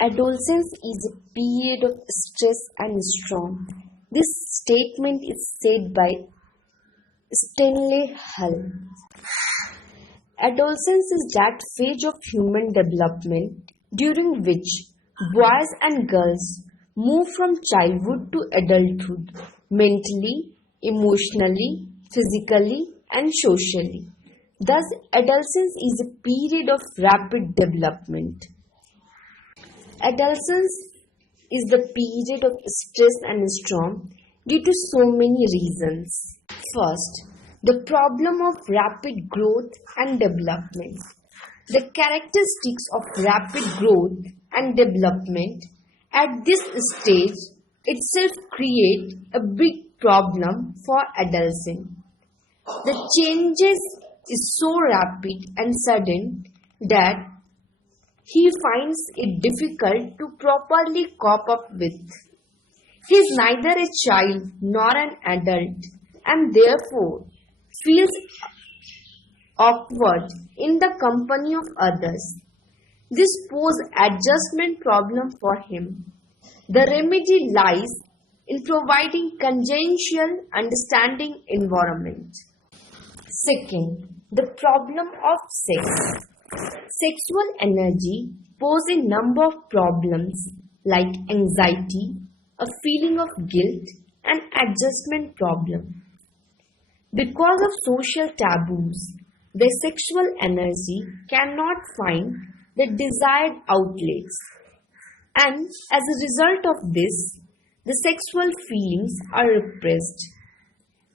Adolescence is a period of stress and storm. This statement is said by Stanley Hull. Adolescence is that phase of human development during which boys and girls move from childhood to adulthood mentally, emotionally, physically, and socially. Thus, adolescence is a period of rapid development. Adolescence is the period of stress and storm due to so many reasons. First, the problem of rapid growth and development. The characteristics of rapid growth and development at this stage itself create a big problem for adolescents. The changes is so rapid and sudden that he finds it difficult to properly cope up with. He is neither a child nor an adult and therefore feels awkward in the company of others. This poses adjustment problem for him. The remedy lies in providing congenial understanding environment. Second, the problem of sex. Sexual energy poses a number of problems like anxiety, a feeling of guilt, and adjustment problem. Because of social taboos, the sexual energy cannot find the desired outlets, and as a result of this, the sexual feelings are repressed.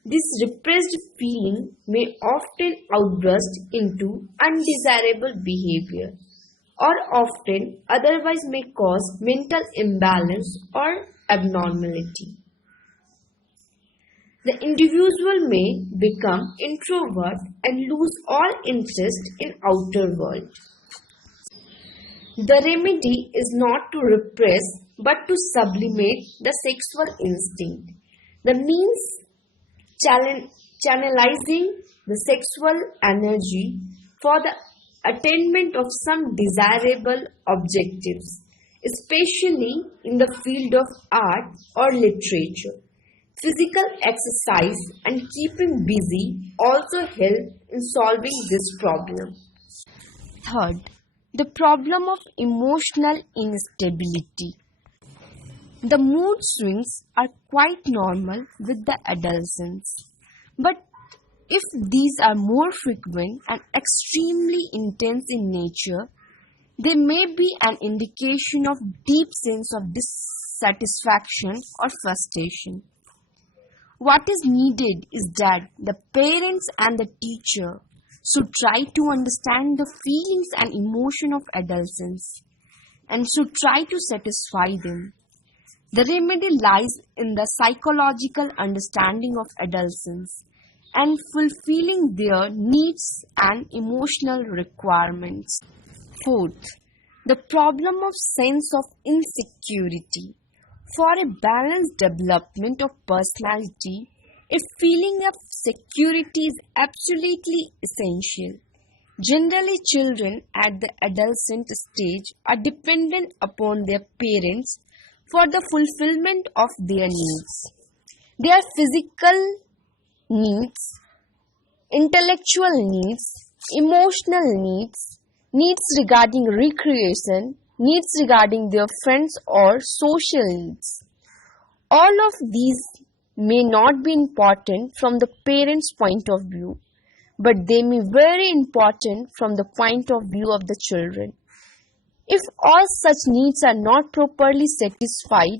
This repressed feeling may often outburst into undesirable behavior or often otherwise may cause mental imbalance or abnormality. The individual may become introvert and lose all interest in outer world. The remedy is not to repress but to sublimate the sexual instinct. The means channelizing the sexual energy for the attainment of some desirable objectives, especially in the field of art or literature. Physical exercise and keeping busy also help in solving this problem. Third, the problem of emotional instability. The mood swings are quite normal with the adolescents, but if these are more frequent and extremely intense in nature, they may be an indication of deep sense of dissatisfaction or frustration. What is needed is that the parents and the teacher should try to understand the feelings and emotion of adolescents and should try to satisfy them. The remedy lies in the psychological understanding of adolescents and fulfilling their needs and emotional requirements. Fourth, the problem of sense of insecurity. For a balanced development of personality, a feeling of security is absolutely essential. Generally, children at the adolescent stage are dependent upon their parents for the fulfillment of their needs. Their physical needs, intellectual needs, emotional needs, needs regarding recreation, needs regarding their friends or social needs. All of these may not be important from the parent's point of view, but they may be very important from the point of view of the children. If all such needs are not properly satisfied,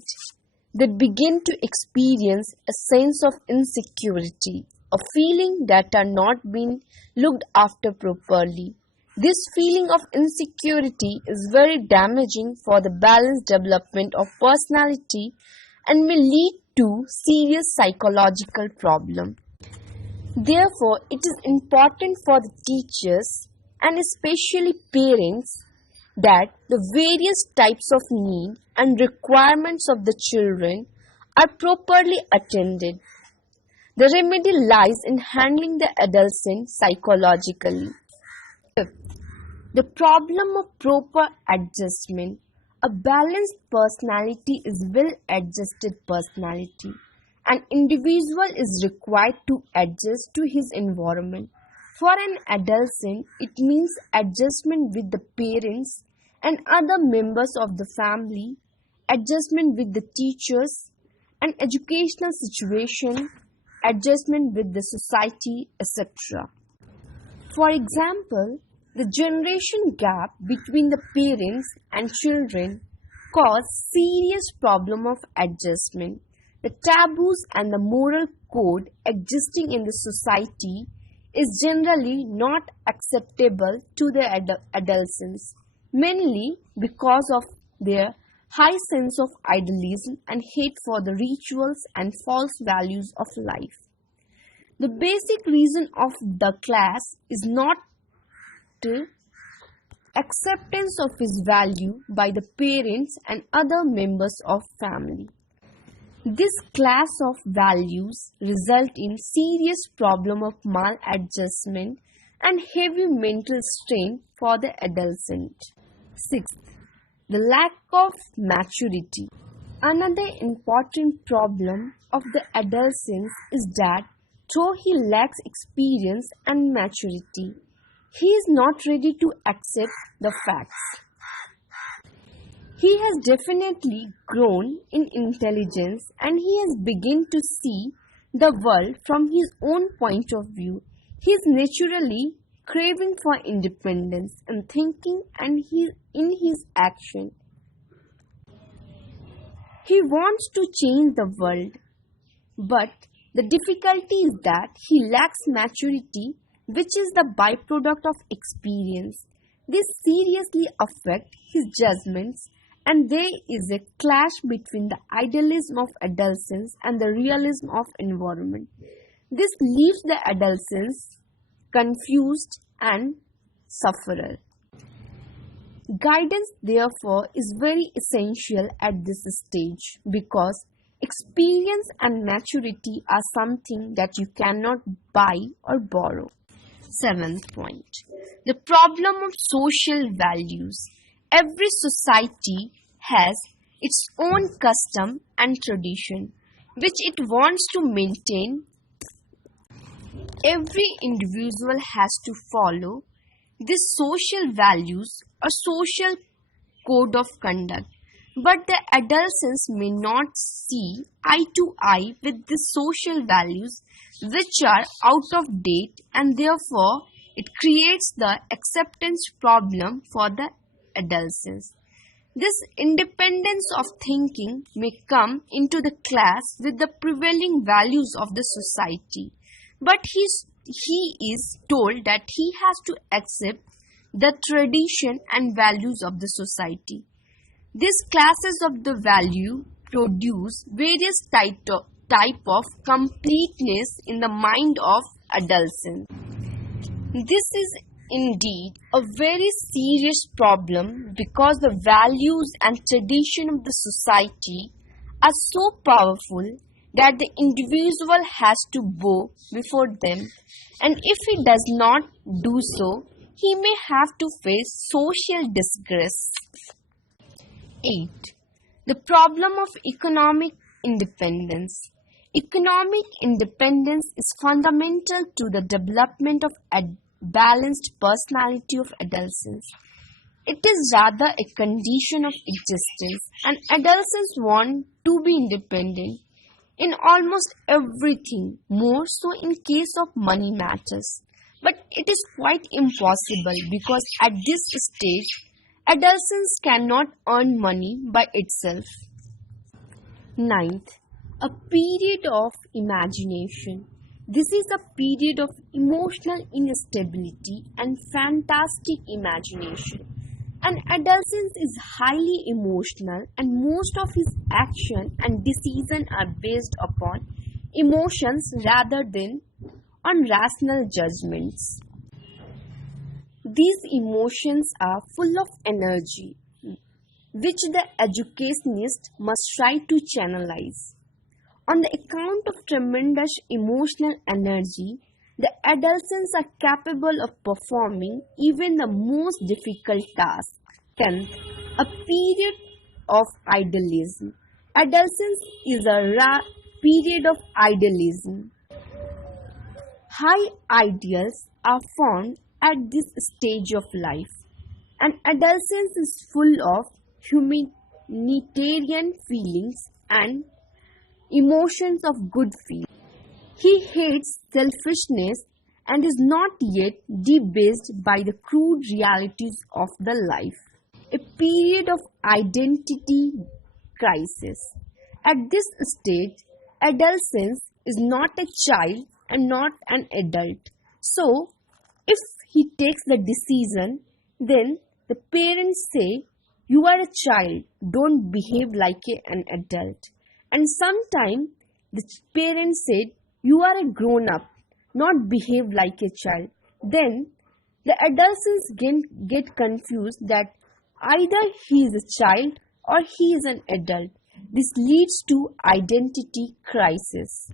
they begin to experience a sense of insecurity, a feeling that are not being looked after properly. This feeling of insecurity is very damaging for the balanced development of personality and may lead to serious psychological problems. Therefore, it is important for the teachers and especially parents that the various types of need and requirements of the children are properly attended. The remedy lies in handling the adolescent psychologically. Fifth, the problem of proper adjustment. A balanced personality is well-adjusted personality. An individual is required to adjust to his environment. For an adolescent, it means adjustment with the parents and other members of the family, adjustment with the teachers, an educational situation, adjustment with the society, etc. For example, the generation gap between the parents and children cause serious problem of adjustment. The taboos and the moral code existing in the society is generally not acceptable to the adolescents, mainly because of their high sense of idealism and hate for the rituals and false values of life. The basic reason of the class is not acceptance of his value by the parents and other members of family. This class of values result in serious problem of maladjustment and heavy mental strain for the adolescent. Sixth, the lack of maturity. Another important problem of the adolescent is that though he lacks experience and maturity, he is not ready to accept the facts. He has definitely grown in intelligence and he has begun to see the world from his own point of view. He is naturally craving for independence in thinking and in his action. He wants to change the world, but the difficulty is that he lacks maturity, which is the byproduct of experience. This seriously affects his judgments, and there is a clash between the idealism of adolescence and the realism of environment. This leaves the adolescents confused and sufferer. Guidance, therefore, is very essential at this stage because experience and maturity are something that you cannot buy or borrow. Seventh point, the problem of social values. Every society has its own custom and tradition which it wants to maintain. Every individual has to follow these social values or social code of conduct. But the adolescents may not see eye to eye with the social values which are out of date, and therefore it creates the acceptance problem for the adolescents. This independence of thinking may come into the clash with the prevailing values of the society, but he is told that he has to accept the tradition and values of the society. These classes of the value produce various type of completeness in the mind of adolescents. This is indeed a very serious problem because the values and tradition of the society are so powerful that the individual has to bow before them, and if he does not do so, he may have to face social disgrace. 8. The problem of economic independence. Economic independence is fundamental to the development of a balanced personality of adolescents. It is rather a condition of existence, and adolescents want to be independent in almost everything, more so in case of money matters. But it is quite impossible because at this stage, adolescence cannot earn money by itself. 9th, a period of imagination. This is a period of emotional instability and fantastic imagination. An adolescent is highly emotional and most of his action and decision are based upon emotions rather than on rational judgments. These emotions are full of energy, which the educationist must try to channelize. On the account of tremendous emotional energy, the adolescents are capable of performing even the most difficult tasks. 10th, a period of idealism. Adolescence is a period of idealism. High ideals are found at this stage of life, and adolescence is full of humanitarian feelings and emotions of good feeling. He hates selfishness and is not yet debased by the crude realities of the life. A period of identity crisis. At this stage, adolescence is not a child and not an adult. So, if he takes the decision, then the parents say, "You are a child, don't behave like an adult." And sometimes the parents said, "You are a grown up, not behave like a child." Then the adolescents get confused that either he is a child or he is an adult. This leads to identity crisis.